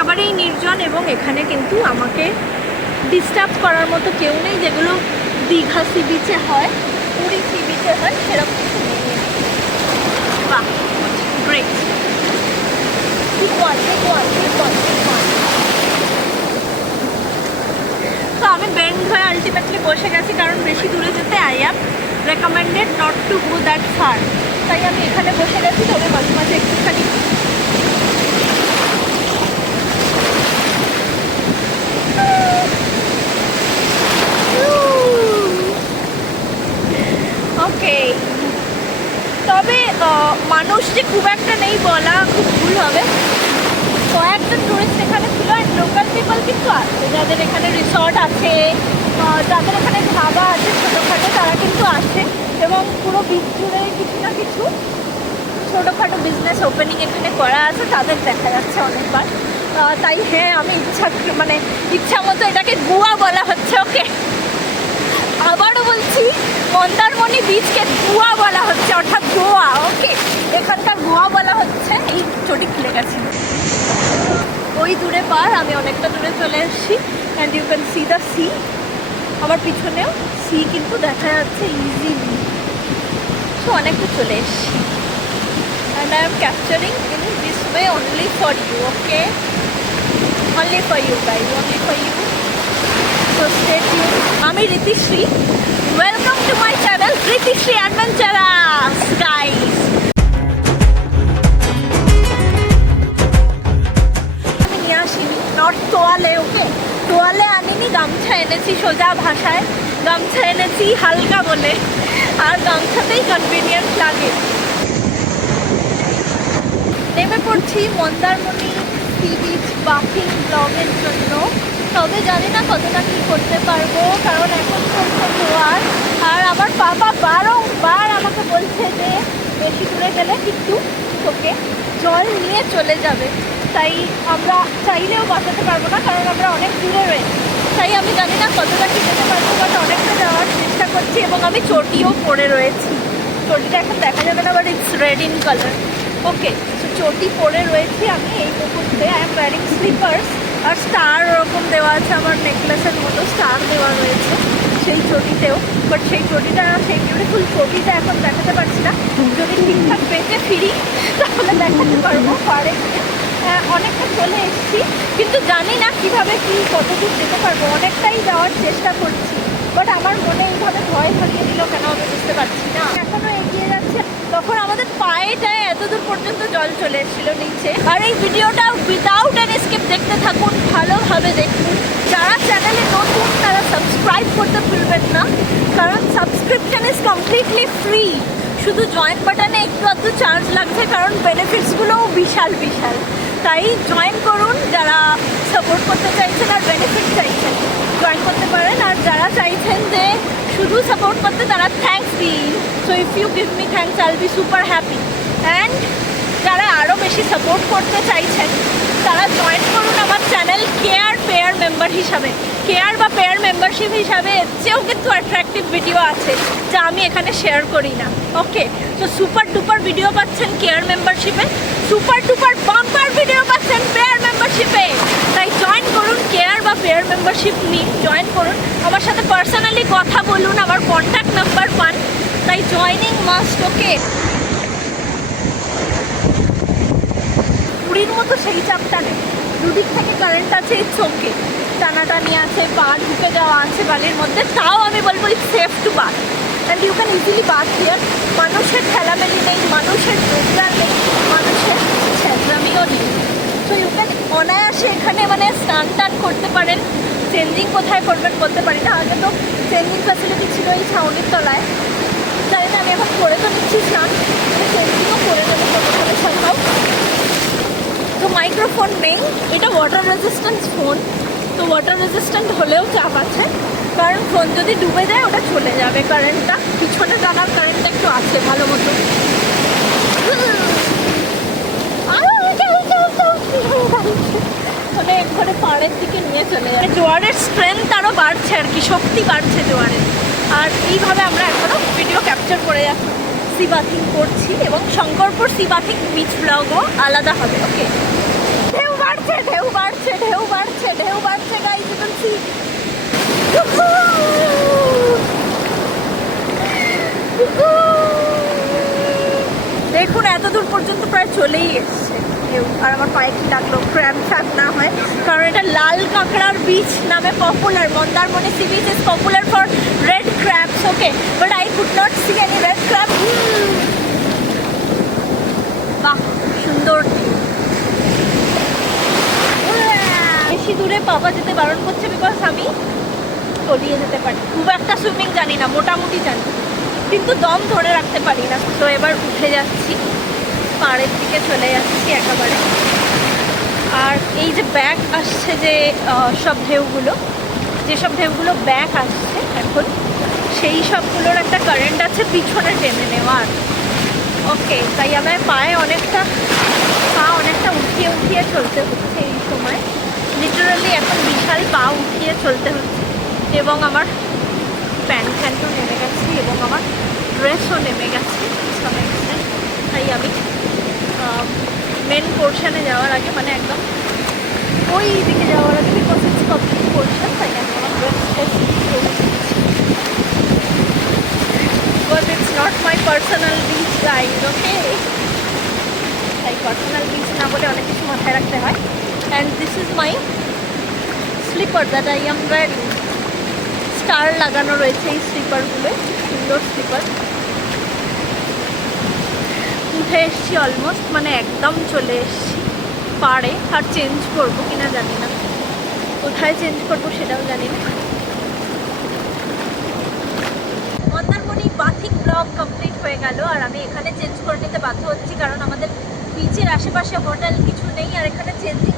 একেবারেই নির্জন এবং এখানে কিন্তু আমাকে ডিস্টার্ব করার মতো কেউ নেই, যেগুলো দীঘা সি বিচে হয়, পুরী সি বিচে হয়, সেরকম কিছু নেই। বাহ, গ্রেট। তো আমি বেন্ড হয়ে আলটিমেটলি বসে গেছি, কারণ বেশি দূরে যেতে I am recommended not to go that fur. তাই আমি এখানে বসে গেছি, তবে মাঝে মাঝে একটুখানি ওকে। তবে মানুষ যে খুব একটা নেই বলা খুব ভুল হবে, কয়েকজন টুরিস্ট এখানে ছিল, অ্যান্ড লোকাল পিপল কিন্তু আছে, যাদের এখানে রিসর্ট আছে, যাদের এখানে ধাবা আছে ছোটোখাটো, তারা কিন্তু আসে এবং পুরো বিচ জুড়ে কিছু না কিছু ছোটোখাটো বিজনেস ওপেনিং এখানে করা আছে, তাদের দেখা যাচ্ছে অনেকবার। তাই হ্যাঁ, আমি ইচ্ছা মতো এটাকে গোয়া বলা হচ্ছে। ওকে, আবারও বলছি, মন্দারমণি বিচকে গোয়া বলা হচ্ছে, অর্থাৎ গোয়া। ওকে, এখানকার গোয়া বলা হচ্ছে। এই চটি খুলে গেছে, ওই দূরে পার, আমি অনেকটা দূরে চলে এসেছি, and you can see the sea. আমার পিছনেও সি কিন্তু দেখা যাচ্ছে ইজিলি। সো অনেকটা চলে এসেছি, and I am capturing in this way only for you. Okay, only for you guys, only for you. So stay tuned. আমি Ritishree, welcome to my channel Ritishree adventurous guys. আমি নিয়ে আসিনি নট তোয়ালে, ওকে, তোয়ালে আনিনি, গামছা এনেছি। সোজা ভাষায় গামছা এনেছি হালকা বলে, আর গামছাতেই কনভিনিয়েন্ট লাগে। নেমে পড়ছি মন্দারমণি সি বিচ বাকিং ব্লগের জন্য। তবে জানি না কতটা কী করতে পারবো, কারণ এখন চলছে জোয়ার, আর আমার বাবা বারংবার আমাকে বলছে যে বেশি দূরে গেলে কিন্তু তোকে জল নিয়ে চলে যাবে। তাই আমরা চাইলেও বাঁচাতে পারবো না, কারণ আমরা অনেক দূরে রয়েছি। তাই আমি জানি না কতটা কী যেতে পারবো, বাট অনেকটা যাওয়ার চেষ্টা করছি। এবং আমি চটিও পরে রয়েছি, চটিটা এখন দেখা যাবে না, but it's red in colour. Okay, চটি পরে রয়েছি আমি এই মুহূর্তে। আই এম ওয়্যারিং স্লিপার্স, আর স্টার ওরকম দেওয়া আছে, আমার নেকলেসের মতো স্টার দেওয়া রয়েছে সেই চটিতেও। বাট সেই চটিটা, সেই বিউটিফুল চটিটা এখন দেখাতে পারছি না। যদি ঠিকঠাক বেঁচে ফিরি তাহলে দেখাতে পারবো পারে। অনেকটা চলে এসেছি, কিন্তু জানি না কীভাবে কী কতদূর যেতে পারবো। অনেকটাই যাওয়ার চেষ্টা করছি, বাট আমার মনে এইভাবে ভয় ধরিয়ে দিল কেন আমি বুঝতে পারছি না। এখনও এগিয়ে যাচ্ছে, তখন আমাদের পায়েটায় এতদূর পর্যন্ত জল চলে এসেছিলো নিচে। আর এই ভিডিওটা উইদাউট এন স্কিপ দেখতে থাকুন, ভালোভাবে দেখুন। যারা চ্যানেলে নতুন তারা সাবস্ক্রাইব করতে ভুলবেন না, কারণ সাবস্ক্রিপশন ইজ কমপ্লিটলি ফ্রি। শুধু জয়েন বাটনে একটু আধটু চার্জ লাগছে, কারণ বেনিফিটসগুলোও বিশাল বিশাল। তাই জয়েন করুন, যারা সাপোর্ট করতে চাইছেন আর বেনিফিট চাইছেন জয়েন করতে পারেন। আর যারা চাইছেন যে শুধু সাপোর্ট করতে, তারা থ্যাঙ্কস দিন। So if you give me thanks I will be super happy. And যারা আরও বেশি সাপোর্ট করতে চাইছেন তারা জয়েন করুন আমার চ্যানেল কেয়ার পেয়ার মেম্বার হিসাবে। কেয়ার বা পেয়ার মেম্বারশিপ হিসাবে এর চেয়েও কিন্তু অ্যাট্রাকটিভ ভিডিও আছে যা আমি এখানে শেয়ার করি না। ওকে, তো সুপার ডুপার ভিডিও পাচ্ছেন কেয়ার মেম্বারশিপে, সুপার ডুপার বাম্পার ভিডিও পাচ্ছেন পেয়ার মেম্বারশিপে। তাই জয়েন করুন, কেয়ার বা পেয়ার মেম্বারশিপ নিন, জয়েন করুন, আমার সাথে পার্সোনালি কথা বলুন, আমার কন্ট্যাক্ট নাম্বার পান। তাই জয়নিং মাস্ট। ওকে, পুরীর মতো সেই চাপটা নেই, দুদিক থেকে কারেন্ট আছে, ইটস ওকে। টানাটানি আছে, পা ঢুকে যাওয়া আছে বালির মধ্যে, তাও আমি বলবো it's safe to bath, and you can easily bath here. মানুষের ঠেলামেলি নেই, মানুষের রোজগার নেই, মানুষের ছেঁচড়ামিও নেই। তো ইউ ক্যান অনায়াসে এখানে স্নান টান করতে পারেন। চেঞ্জিং কোথায় করবেন বলতে পারি না, আগে তো চেঞ্জিং ফ্যাসিলিটি ছিল এই ছাউনির তলায়। জানি না, আমি এখন করে তো নিচ্ছি স্নান, চেঞ্জিংও করে দেবো কোনোভাবে সম্ভব। তো মাইক্রোফোন নেই, এটা ওয়াটার রেজিস্ট্যান্স ফোন, তো ওয়াটার রেজিস্ট্যান্ট হলেও চাপ আছে, কারণ ফোন যদি ডুবে যায় ওটা চলে যাবে কারেন্টটা। পিছনে টানার কারেন্টটা একটু আছে ভালো মতো। একবারে পাড়ের দিকে নিয়ে চলে যাবে, জোয়ারের স্ট্রেংথ আরও বাড়ছে আর কি, শক্তি বাড়ছে জোয়ারের। আর এইভাবে আমরা এখনও ভিডিও ক্যাপচার করে যাচ্ছি, সি বাথিং করছি, এবং শঙ্করপুর সি বাথিং বিচ ব্লগও আলাদা হবে। ওকে, ঢেউ বাড়ছে, ঢেউ বাড়ছে। চলেই এসছে কেউ। আর আমার পায়ে কি লাগলো, ক্র্যাম্প ফ্যাপ না হয়, কারণ এটা লাল কাঁকড়ার বিচ নামে popular. Mandarmani sea beach is popular for red crabs, okay, but I could not C any red crab. বাহ, সুন্দর। বেশি দূরে বাবা যেতে বারণ করছে বিকজ আমি তলিয়ে যেতে পারি। খুব একটা সুইমিং জানি না, মোটামুটি জানি, কিন্তু দম ধরে রাখতে পারি না। তো এবার উঠে যাচ্ছি, পাড়ের দিকে চলে যাচ্ছি একেবারে। আর এই যে ব্যাক আসছে, যে সব ঢেউগুলো, যেসব ঢেউগুলো ব্যাক আসছে এখন, সেই সবগুলোর একটা কারেন্ট আছে পিছনে টেনে নেওয়ার। ওকে, তাই আমার পায়ে অনেকটা উঠিয়ে উঠিয়ে চলতে হচ্ছে এই সময়। লিটারালি এখন বিশাল পা উঠিয়ে চলতে হচ্ছে, এবং আমার প্যান্ট ফ্যান্টও নেমে গেছে এবং আমার ড্রেসও নেমে গেছে সবাই। তাই আমি মেন পোর্শনে যাওয়ার আগে, মানে একদম ওই দিকে যাওয়ার আগে, বিকজ ইটস পাবলিক পোর্শন, তাই আমি আমার dress because it's not my personal beach guide, okay. তাই পার্সোনাল বিচ না বলে অনেক কিছু মাথায় রাখতে হয়। And this is my slipper that I am wearing. Star লাগানো রয়েছে এই স্লিপারগুলোয়, সুন্দর স্লিপার। উঠে এসছি অলমোস্ট, মানে একদম চলে এসছি পাড়ে। আর চেঞ্জ করবো কিনা জানি না, কোথায় চেঞ্জ করবো সেটাও জানি না। মন্দারমণি বাথিং ব্লগ কমপ্লিট হয়ে গেল, আর আমি এখানে চেঞ্জ করে নিতে বাধ্য হচ্ছি, কারণ আমাদের বিচের আশেপাশে হোটেল কিছু নেই, আর এখানে চেঞ্জিং